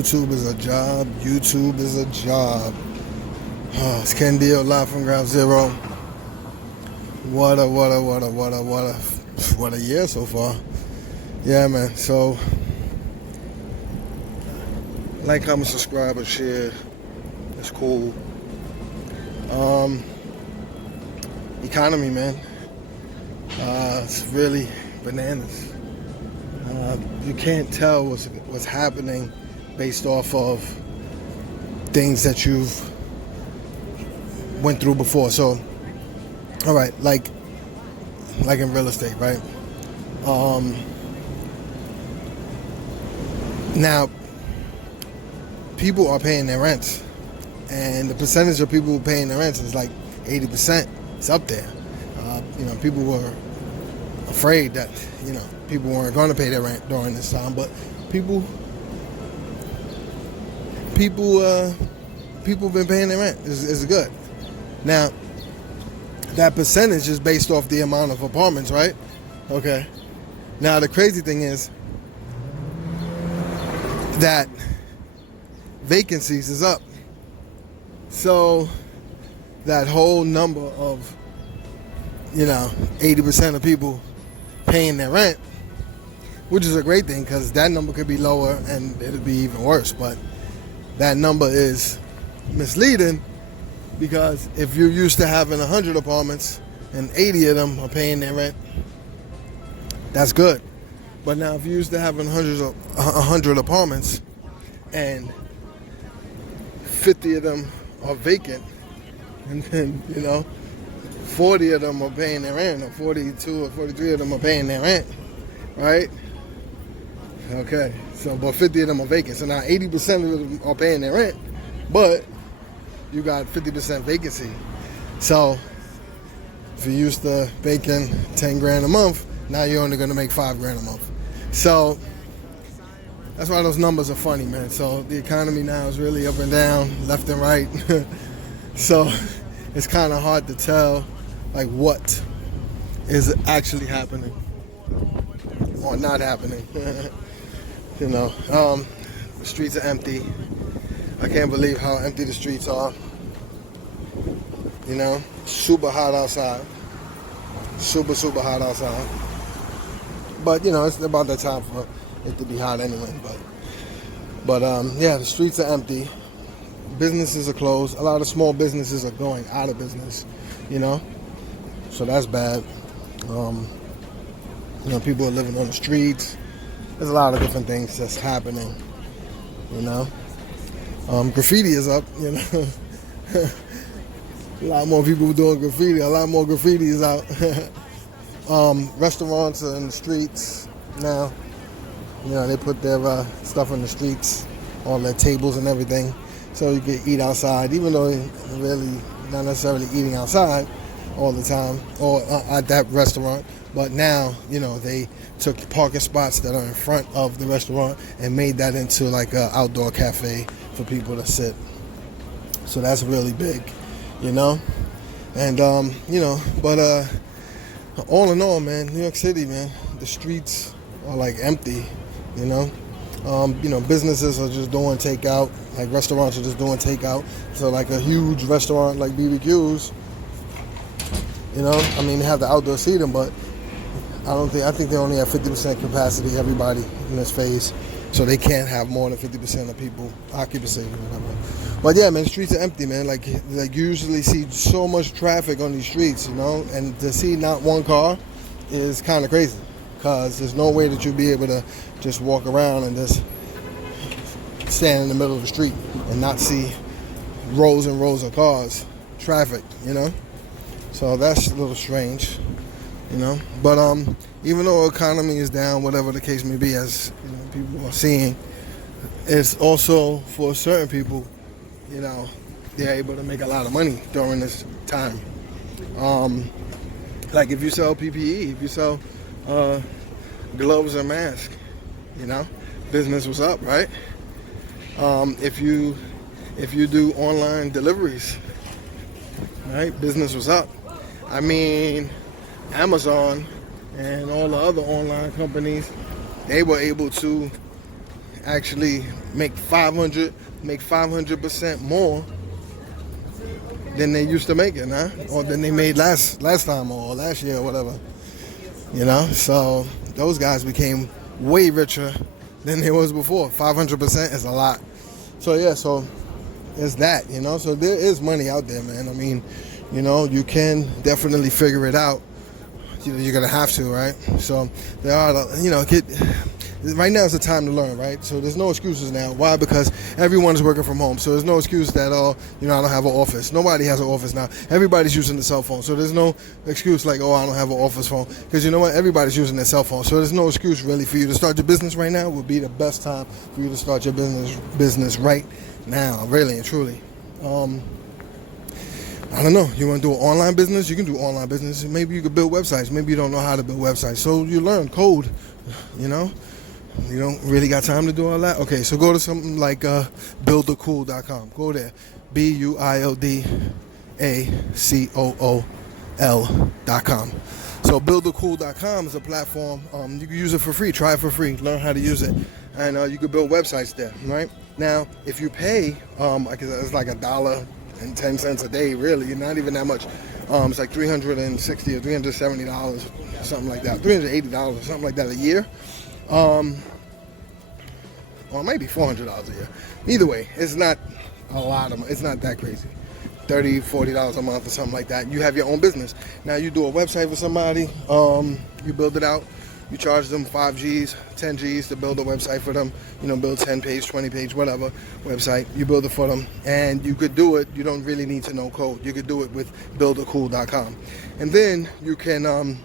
YouTube is a job. YouTube is a job. Oh, it's Kendeoshow live from Ground Zero. What a year so far. Yeah, man. So, like, comment, subscribe, and share. It's cool. Economy, man. It's really bananas. You can't tell what's happening based off of things that you've went through before. So, all right, like in real estate, right? Now, people are paying their rents, and the percentage of people paying their rents is like 80%. It's up there. People were afraid that people weren't going to pay their rent during this time, but people have been paying their rent. Is good. Now, that percentage is based off the amount of apartments, right? Okay. Now, the crazy thing is that vacancies is up. So that whole number of 80% of people paying their rent, which is a great thing because that number could be lower and it'll be even worse. But that number is misleading because if you're used to having 100 apartments and 80 of them are paying their rent, that's good. But now if you're used to having 100 apartments and 50 of them are vacant, and then 40 of them are paying their rent, or 42 or 43 of them are paying their rent, right? Okay, so but 50 of them are vacant. So now 80% of them are paying their rent, but you got 50% vacancy. So if you're used to making 10 grand a month, now you're only going to make 5 grand a month. So that's why those numbers are funny, man. So the economy now is really up and down, left and right. So it's kind of hard to tell like what is actually happening or not happening. The streets are empty. I can't believe how empty the streets are. Super hot outside. Super hot outside. But it's about that time for it to be hot anyway. But yeah, the streets are empty. Businesses are closed. A lot of small businesses are going out of business. So that's bad. People are living on the streets. There's a lot of different things that's happening. Graffiti is up. A lot more people doing graffiti. A lot more graffiti is out. Restaurants are in the streets now. They put their stuff in the streets, all their tables and everything, so you can eat outside, even though you're really not necessarily eating outside all the time or at that restaurant. But now, they took parking spots that are in front of the restaurant and made that into like an outdoor cafe for people to sit. So that's really big, and but all in all, man, New York City, man, the streets are like empty. Businesses are just doing takeout, like restaurants are just doing takeout. So like a huge restaurant like BBQ's, they have the outdoor seating, but I think they only have 50% capacity, everybody in this phase. So they can't have more than 50% of people occupancy or whatever. But yeah, man, the streets are empty, man. Like you usually see so much traffic on these streets, and to see not one car is kind of crazy. Because there's no way that you'll be able to just walk around and just stand in the middle of the street and not see rows and rows of cars, traffic, So that's a little strange, But even though the economy is down, whatever the case may be, as people are seeing, it's also for certain people, they're able to make a lot of money during this time. Like if you sell PPE, if you sell gloves or masks, business was up, right? If you do online deliveries, right, business was up. I mean, Amazon and all the other online companies, they were able to actually make 500% more than they used to make it, huh? Or than they made last time or last year or whatever. You know, so those guys became way richer than they was before. 500% is a lot. So yeah, so it's that, you know. So there is money out there, man. I mean, you know, you can definitely figure it out. You know, you're gonna have to, right? So there are, you know, right now is the time to learn, right? So there's no excuses now. Why? Because everyone's working from home. So there's no excuse that, you know, I don't have an office. Nobody has an office now. Everybody's using the cell phone. So there's no excuse like, oh, I don't have an office phone. Because you know what? Everybody's using their cell phone. So there's no excuse really for you to start your business right now. Would be the best time for you to start your business right now, really and truly. I don't know. You want to do an online business? You can do online business. Maybe you could build websites. Maybe you don't know how to build websites. So you learn code, you know. You don't really got time to do all that? Okay, so go to something like buildacool.com. Go there. buildacool.com. So buildacool.com is a platform. You can use it for free. Try it for free. Learn how to use it. And you can build websites there, right? Now, if you pay, it's like $1.10 a day, really. Not even that much. It's like $360 or $370, something like that. $380 or something like that a year. Or maybe $400 a year. Either way, it's not a lot of, it's not that crazy. $30, $40 a month or something like that. You have your own business. Now you do a website for somebody, you build it out, you charge them 5 G's, 10 G's to build a website for them, you know, build 10 page, 20 page, whatever website, you build it for them, and you could do it, you don't really need to know code. You could do it with buildacool.com. And then you can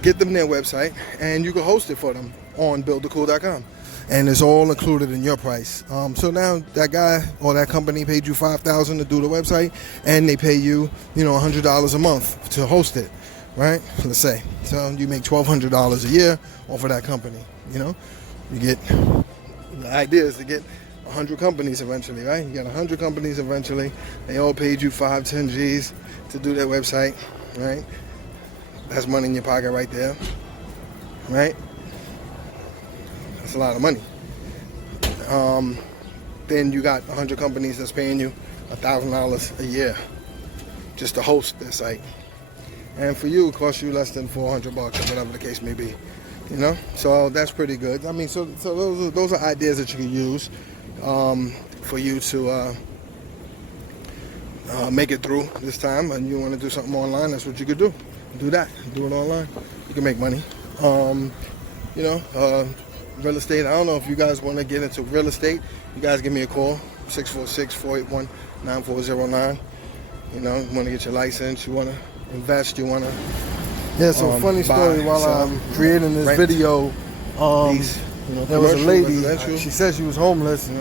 get them their website, and you can host it for them on buildacool.com. And it's all included in your price. So now that guy or that company paid you $5,000 to do the website, and they pay you, you know, $100 a month to host it, right? Let's say. So you make $1,200 a year off of that company. You know, you get, the idea is to get 100 companies eventually, right? You get 100 companies eventually. They all paid you 5, 10 G's to do their website, right? That's money in your pocket right there, right? That's a lot of money. Then you got 100 companies that's paying you $1,000 a year just to host their site. And for you, it costs you less than $400 or whatever the case may be. You know, so that's pretty good. I mean, so those are ideas that you can use for you to make it through this time. And you want to do something online, that's what you could do. Do that. Do it online. You can make money. You know, real estate. I don't know if you guys want to get into real estate. You guys give me a call, 646-481-9409. You know, you want to get your license, you want to invest, you want to... Yeah, so funny story, while I'm creating this video, you know, there was a lady, she said she was homeless, and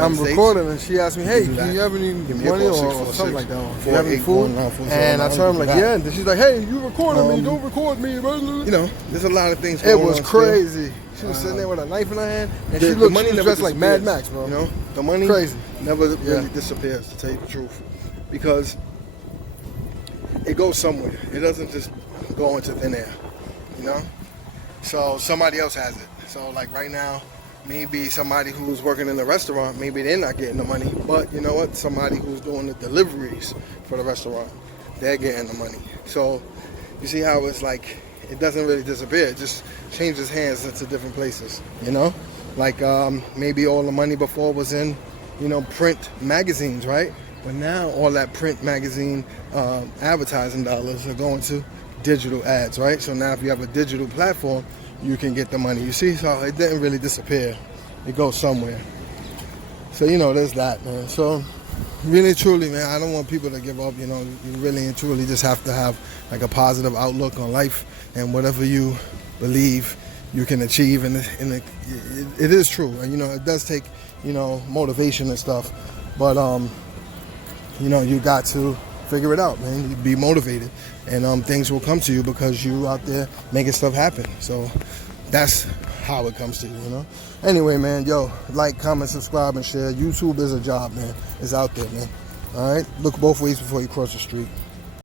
I'm recording, and she asked me, hey, do you have any money or something like that? Do you have any food? And I told her, like, yeah, and she's like, hey, you recording me, don't record me. You know, there's a lot of things going on. It was crazy. She was sitting there with a knife in her hand, and she looked dressed like Mad Max, bro. You know, the money never really disappears, to tell you the truth, because it goes somewhere. It doesn't just go into thin air, you know? So somebody else has it. So like right now, maybe somebody who's working in the restaurant, maybe they're not getting the money, but you know what? Somebody who's doing the deliveries for the restaurant, they're getting the money. So you see how it's like, it doesn't really disappear. It just changes hands into different places, you know? Like maybe all the money before was in, you know, print magazines, right? But now all that print magazine advertising dollars are going to digital ads, right? So now if you have a digital platform, you can get the money. You see, so it didn't really disappear. It goes somewhere. So, you know, there's that, man. So really, truly, man, I don't want people to give up. You know, you really and truly just have to have like a positive outlook on life, and whatever you believe you can achieve. And it is true. And, you know, it does take, you know, motivation and stuff. But, you know, you got to figure it out, man. You be motivated, and things will come to you because you out there making stuff happen. So that's how it comes to you, you know. Anyway, man, yo, like, comment, subscribe, and share. YouTube is a job, man. It's out there, man. All right, look both ways before you cross the street.